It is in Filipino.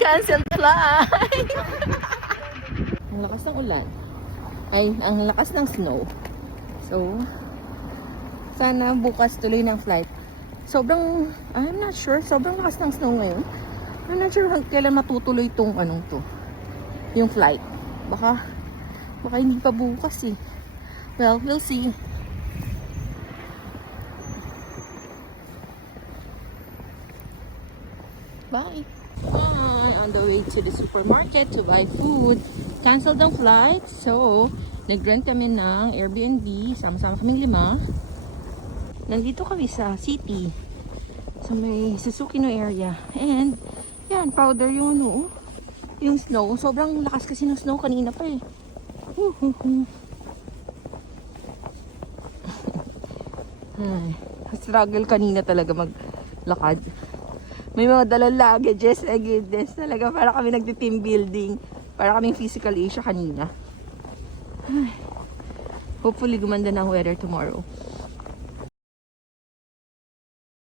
Cancel flight! Ang lakas ng ulan. Ay, ang lakas ng snow. So, sana bukas tuloy ng flight. Sobrang, I'm not sure, sobrang lakas ng snow ngayon. I'm not sure kailan matutuloy itong anong to. Yung flight. Baka hindi pa bukas eh. Well, we'll see. Bye. On the way to the supermarket to buy food. Canceled ang flight. So, nag-rent kami ng Airbnb. Sama-sama kaming 5. Nandito kami sa city. Sa may Suzuki no area. And, yan, powder yung ano. Yung snow. Sobrang lakas kasi ng snow kanina pa eh. Ay, struggle kanina talaga maglakad. May mga dalang luggages, goodness. Talaga para kami nagti-team building. Para kaming physical Asia kanina. Ay, hopefully gumanda na ang weather tomorrow.